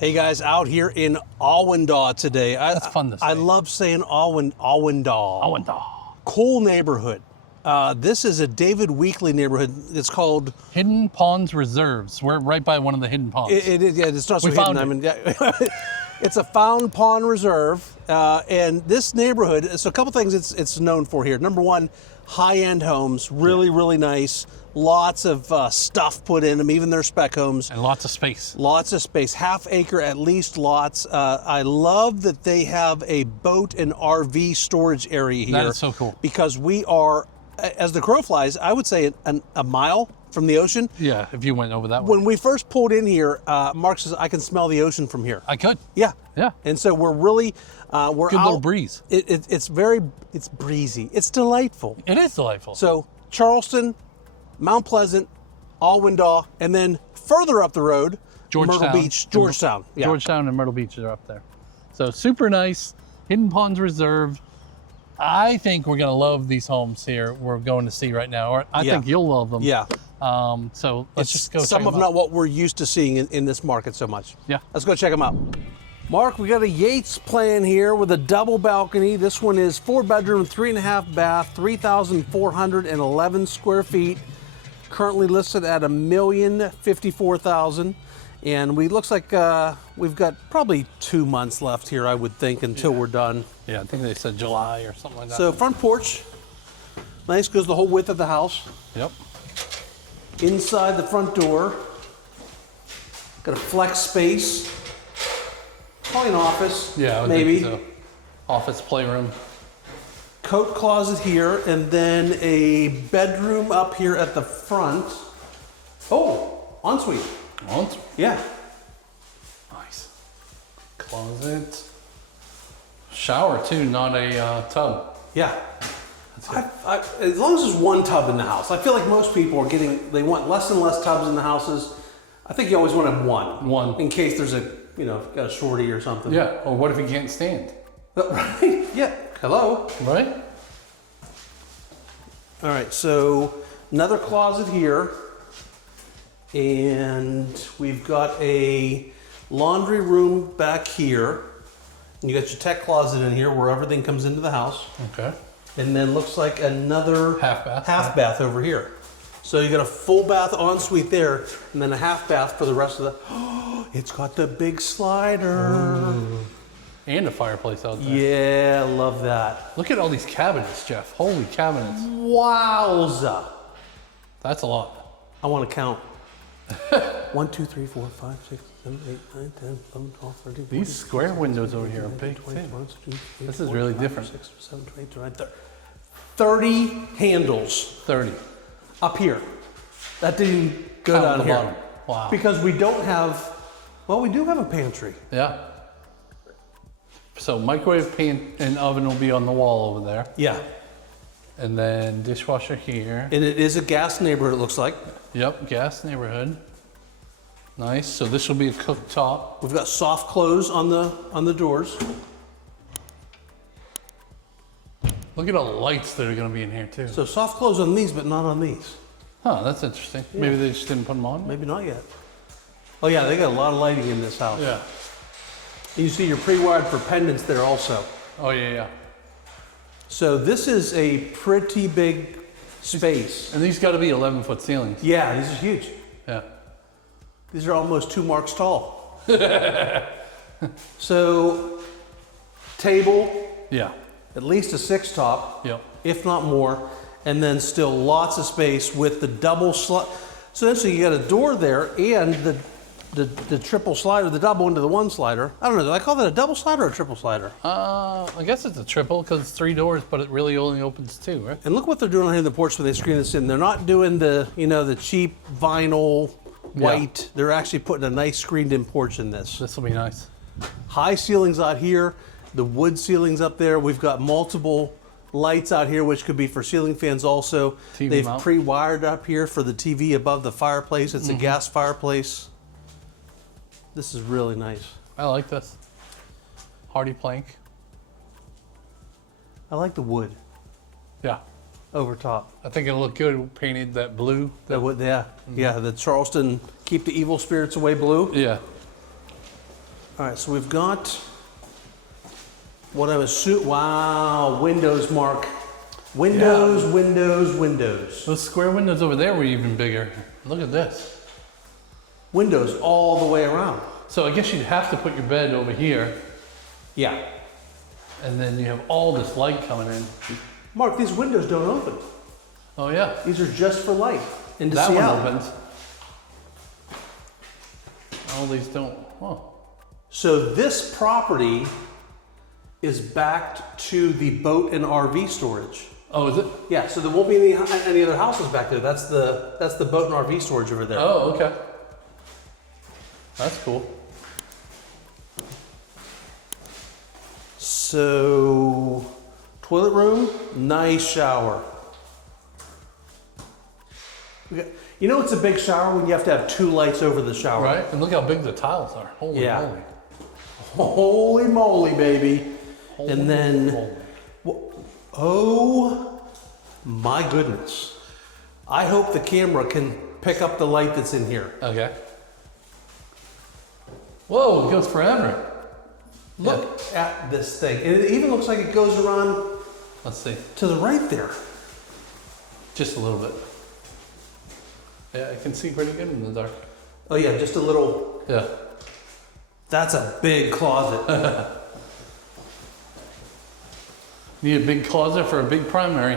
Hey guys, out here in Awendaw today. That's fun to say. I love saying Awendaw. Awendaw. Cool neighborhood. This is a David Weekley neighborhood. It's called Hidden Ponds Reserves. We're right by one of the hidden ponds. It is. Yeah, it's not so We hidden. found I mean, yeah. It's a found pond reserve, and this neighborhood. So a couple things it's known for here. Number one, high-end homes, really nice. Lots of stuff put in them, even their spec homes. And lots of space. Lots of space, half acre at least lots. I love that they have a boat and RV storage area here. That is so cool. Because we are, as the crow flies, I would say a mile from the ocean. Yeah, if you went over that way. When we first pulled in here, Mark says, I can smell the ocean from here. I could. Yeah. Yeah. And so we're really, we're Good out. little breeze. It's breezy. It's delightful. It is delightful. So Charleston, Mount Pleasant, Awendaw, and then further up the road, Georgetown. Myrtle Beach, Georgetown. Yeah. Georgetown and Myrtle Beach are up there. So super nice. Hidden Ponds Reserve. I think we're going to love these homes here we're going to see right now. Or I think you'll love them. Yeah. So let's just go check some them of out. not what we're used to seeing in this market so much. Yeah. Let's go check them out. Mark, we got a Yates plan here with a double balcony. This one is 4-bedroom, 3.5 bath, 3,411 square feet. Currently listed at $1,054,000. And looks like we've got probably 2 months left here, I would think, until we're done. Yeah, I think they said July or something like that. So front porch, nice, goes the whole width of the house. Yep. Inside the front door, got a flex space, probably an office, Yeah, I would maybe. think so. Office, playroom. Coat closet here, and then a bedroom up here at the front. Oh, ensuite. Ensuite. Yeah. Nice. Closet. Shower too, not a tub. Yeah. As long as there's one tub in the house, I feel like most people they want less and less tubs in the houses. I think you always want to have one. One. In case there's got a shorty or something. Yeah, or what if you can't stand? Right, yeah, hello. Right? All right, so another closet here. And we've got a laundry room back here. And you got your tech closet in here where everything comes into the house. Okay. And then looks like another Half bath. half bath over here. So you got a full bath ensuite there, and then a half bath for the rest of the. Oh, it's got the big slider. And a fireplace out there. Yeah, love that. Look at all these cabinets, Jeff. Holy cabinets. Wowza. That's a lot. I want to count. 1, 2, 3, 4, 5, 6, 7, 8, 9, 10, 11, 12, 13, 14, These square windows over here are big too. This is really different. 6, 7, 8, 9, 30 handles 30. up here. That didn't go Count down the here. bottom. Wow. Because we don't have, well, we do have a pantry. Yeah. So microwave, pan, and oven will be on the wall over there. Yeah. And then dishwasher here. And it is a gas neighborhood, it looks like. Yep, gas neighborhood. Nice. So this will be a cooktop. We've got soft close on the doors. Look at all the lights that are going to be in here too. So soft close on these, but not on these. Huh, that's interesting. Maybe they just didn't put them on. Maybe not yet. Oh yeah, they got a lot of lighting in this house. Yeah. You see your pre-wired for pendants there also. Oh yeah. So this is a pretty big space. And these got to be 11-foot ceilings. Yeah, these are huge. Yeah. These are almost 2 marks tall. So table, Yeah. at least a 6 top, Yep. if not more, and then still lots of space with the double slide. So essentially you got a door there and the triple slider, the double into the one slider. I don't know, do I call that a double slider or a triple slider? I guess it's a triple because it's 3 doors, but it really only opens 2, right? And look what they're doing on here in the porch when they screen this in. They're not doing the cheap vinyl white. They're actually putting a nice screened in porch in this. This will be nice. High ceilings out here, the wood ceilings up there. We've got multiple lights out here, which could be for ceiling fans also. TV They've mount. pre-wired up here for the TV above the fireplace. It's a gas fireplace. This is really nice. I like this. Hardy plank. I like the wood Yeah. over top. I think it'll look good painted that blue. The Charleston keep the evil spirits away blue. Yeah. All right, so we've got what I was wow, windows, Mark. Windows, windows, windows. Those square windows over there were even bigger. Look at this. Windows all the way around. So I guess you'd have to put your bed over here, Yeah. and then you have all this light coming in. Mark, these windows don't open. Oh yeah, These are just for light and to that see one out. opens. All these don't. Oh, So this property is backed to the boat and RV storage. oh, is it? Yeah, so there won't be any other houses back there. That's the boat and RV storage over there. Oh, okay. That's cool. So, toilet room, nice shower. You know it's a big shower when you have to have 2 lights over the shower. Right, and look how big the tiles are. Holy Yeah. moly. Holy moly, baby. Holy And then, moly. oh my goodness. I hope the camera can pick up the light that's in here. Okay. Whoa, it goes forever. Look at this thing. And it even looks like it goes around Let's see. to the right there. Just a little bit. Yeah, I can see pretty good in the dark. Oh yeah, just a little. Yeah. That's a big closet. Need a big closet for a big primary.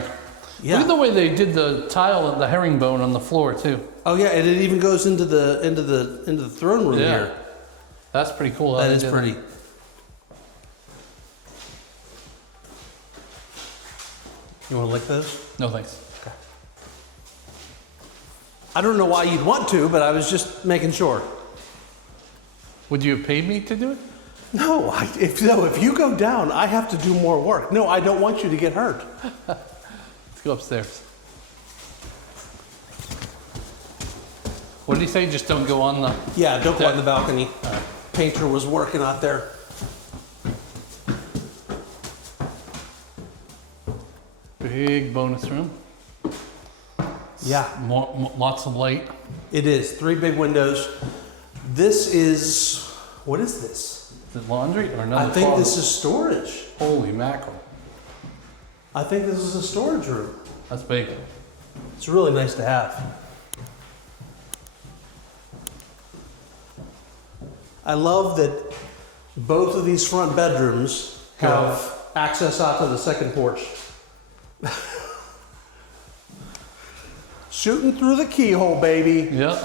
Yeah. Look at the way they did the tile, the herringbone on the floor too. Oh yeah, and it even goes into the throne room Yeah. here. That's pretty cool. how That they is did pretty. You want to lick those? No thanks. I don't know why you'd want to, but I was just making sure. Would you have paid me to do it? No, if you go down, I have to do more work. No, I don't want you to get hurt. Let's go upstairs. What did he say? Just don't go on the. Yeah, don't go Deck. on the balcony. Painter was working out there. Big bonus room. Yeah, Lots of light. it is. 3 big windows. This is, what is this? Is it laundry or another I think closet? this is storage. Holy mackerel. I think this is a storage room. That's big. It's really nice to have. I love that both of these front bedrooms have access out to the second porch. Shooting through the keyhole, baby. Yeah.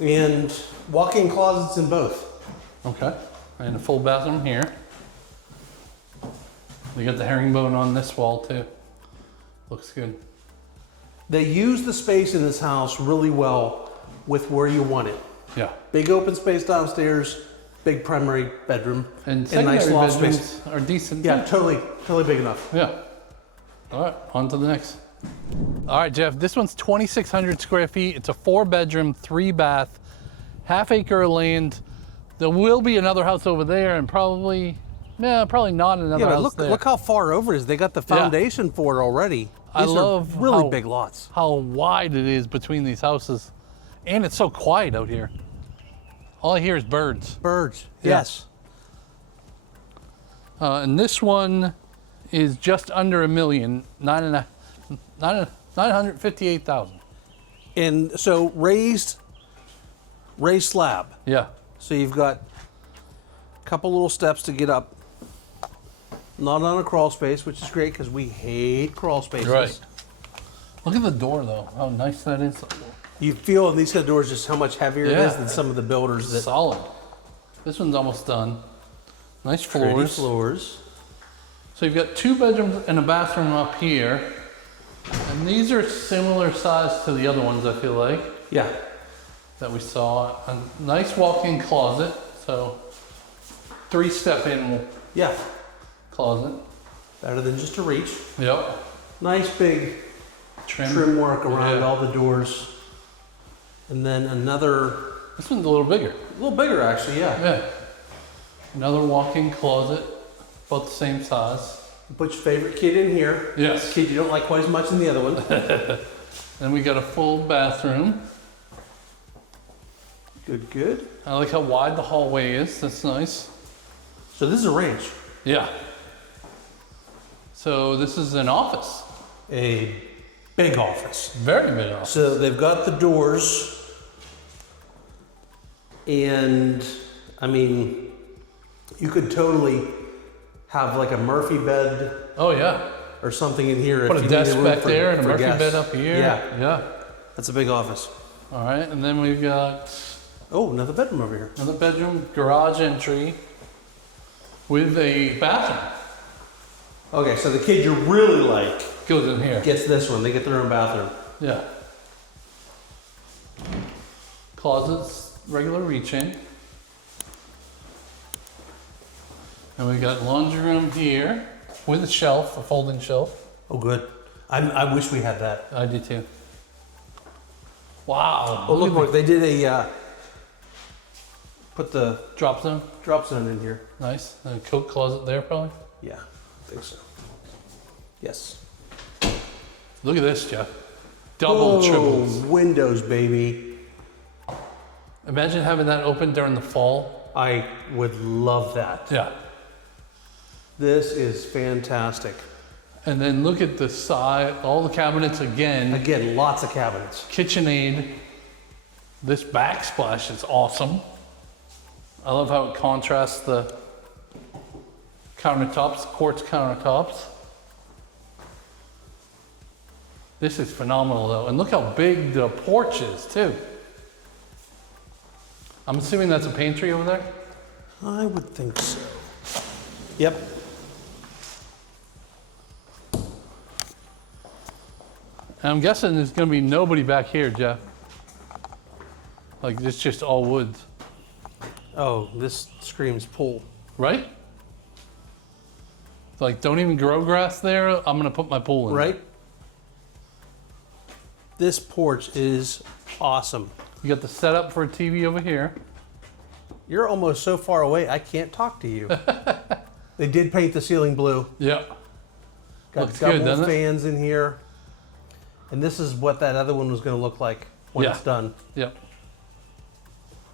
And walk-in closets in both. Okay. And a full bathroom here. We got the herringbone on this wall too. Looks good. They use the space in this house really well with where you want it. Yeah. Big open space downstairs, big primary bedroom, And nice secondary loft bedrooms space. are decent. Yeah, too. totally big enough. Yeah. All right, on to the next. All right, Jeff, this one's 2,600 square feet. It's a 4-bedroom, 3-bath, half-acre of land. There will be another house over there and probably not another Yeah, house but there. look how far over it is. They got the foundation for it already. I These love are really how- big lots. How wide it is between these houses. And it's so quiet out here. All I hear is birds. Birds, Yeah. yes. And this one is just under $1 million, 958,000. And so raised slab. Yeah. So you've got a couple little steps to get up. Not on a crawl space, which is great because we hate crawl spaces. Right. Look at the door though, how nice that is. You feel in these kind of doors just how much heavier it Yeah. is than some of the builders that Solid. This one's almost done. Nice pretty floors. floors. So you've got 2 bedrooms and a bathroom up here. And these are similar size to the other ones, I feel like, Yeah. that we saw. A nice walk-in closet. So 3-step in Yeah. closet. Better than just a reach. Yep. Nice big trim work around Yeah. all the doors. And then another, This one's a little bigger. a little bigger actually, yeah. Yeah. Another walk-in closet, both the same size. Put your favorite kid in here. Yes. Kid you don't like quite as much in the other one. Then we got a full bathroom. Good, good. I like how wide the hallway is. That's nice. So this is a ranch. Yeah. So this is an office. A big office. Very big office. So they've got the doors, and I mean, you could totally have like a Murphy bed Oh yeah. or something in here. Put if a you need desk room back for- there and a for Murphy guests. bed up here. Yeah, Yeah. that's a big office. All right, and then we've got Oh, another bedroom over here. another bedroom, garage entry with a bathroom. Okay, so the kid you really like Goes in here. gets this one. They get their own bathroom. Yeah. Closets, regular reach-in. And we got laundry room here with a shelf, a folding shelf. Oh, good. I wish we had that. I do too. Wow. Oh, look, at Mark, they did a put the the drop zone. drop zone in here. Nice. And a coat closet there probably. Yeah, I think so. Yes. Look at this, Jeff. Double, triples. Windows, baby. Imagine having that open during the fall. I would love that. Yeah. This is fantastic. And then look at the side, all the cabinets again. Again, lots of cabinets. KitchenAid. This backsplash is awesome. I love how it contrasts the countertops, quartz countertops. This is phenomenal though. And look how big the porch is too. I'm assuming that's a pantry over there? I would think so. Yep. And I'm guessing there's gonna be nobody back here, Jeff. Like it's just all woods, Oh, this screams pool. right? Like don't even grow grass there. I'm gonna put my pool in. Right? This porch is awesome. You got the setup for a TV over here. You're almost so far away, I can't talk to you. They did paint the ceiling blue. Yep. Got Looks good, double doesn't it? fans in here. And this is what that other one was going to look like when Yeah. it's done. Yep.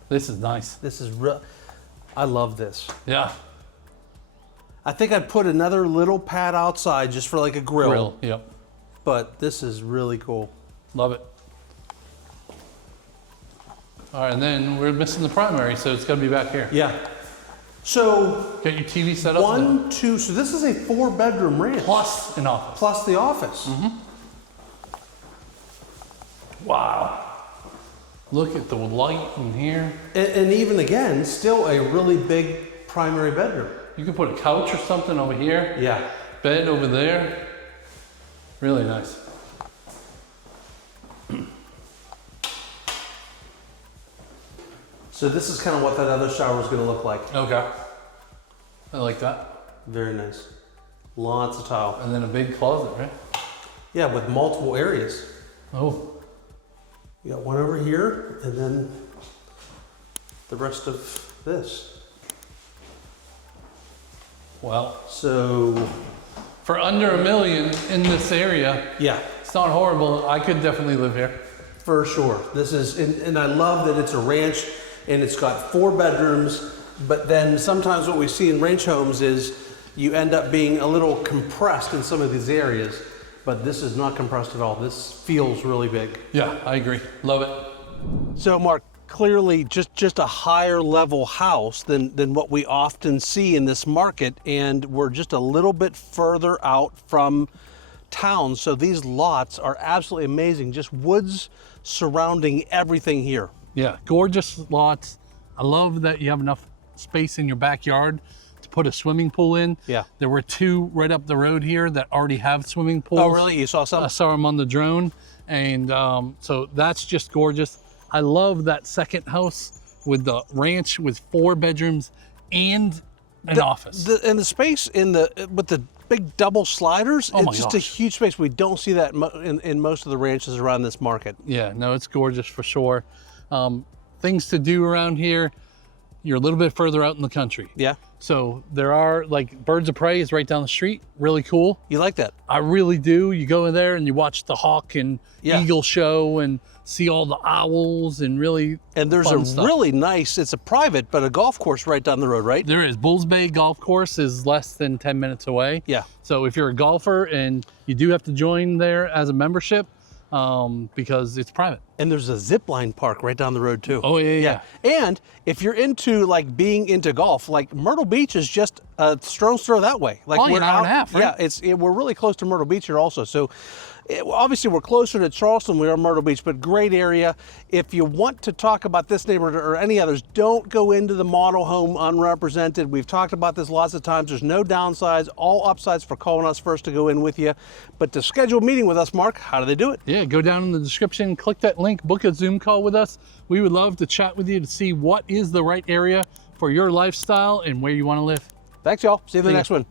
This is nice. This is real. I love this. Yeah. I think I'd put another little pad outside just for like a grill. Yep. But this is really cool. Love it. All right, and then we're missing the primary, so it's got to be back here. Yeah. So Get your TV set up. one, two. So this is a 4-bedroom ranch plus an office. plus the office. Wow. Look at the light in here. And even again, still a really big primary bedroom. You can put a couch or something over here. Yeah. Bed over there. Really nice. So this is kind of what that other shower is going to look like. Okay. I like that. Very nice. Lots of tile. And then a big closet, right? Yeah, with multiple areas. Oh, You got one over here, and then the rest of this. well. So, For under $1 million in this area, yeah, it's not horrible. I could definitely live here. for sure. This is, and I love that it's a ranch, and it's got 4 bedrooms, but then sometimes what we see in ranch homes is you end up being a little compressed in some of these areas, but this is not compressed at all. This feels really big. Yeah, I agree. Love it. So, Mark, clearly just a higher level house than what we often see in this market, and we're just a little bit further out from town. So these lots are absolutely amazing. Just woods surrounding everything here. Yeah, gorgeous lots. I love that you have enough space in your backyard to put a swimming pool in. Yeah. There were 2 right up the road here that already have swimming pools. Oh, really? You saw some? I saw them on the drone, and so that's just gorgeous. I love that second house with the ranch with 4 bedrooms and an office. And the space with the big double sliders, Oh my it's just a gosh. huge space. We don't see that in most of the ranches around this market. Yeah, no, it's gorgeous for sure. Things to do around here. you're a little bit further out in the country. Yeah. So there are, like, Birds of Prey is right down the street. Really cool. You like that? I really do. You go in there and you watch the hawk and eagle show and see all the owls and really And there's fun a stuff. really nice, it's a private, but a golf course right down the road, right? There is. Bulls Bay Golf Course is less than 10 minutes away. Yeah. So if you're a golfer, and you do have to join there as a membership, because it's private. And there's a zip line park right down the road too. Oh, yeah. And if you're into like being into golf, like Myrtle Beach is just a stone's throw that way. Like Only an hour and a half, right? Yeah, we're really close to Myrtle Beach here also. So obviously we're closer to Charleston than we are Myrtle Beach, but great area. If you want to talk about this neighborhood or any others, don't go into the model home unrepresented. We've talked about this lots of times. There's no downsides, all upsides for calling us first to go in with you. But to schedule a meeting with us, Mark, how do they do it? Yeah, go down in the description, click that link, book a Zoom call with us. We would love to chat with you to see what is the right area for your lifestyle and where you want to live. Thanks, y'all. See you in the See ya. next one.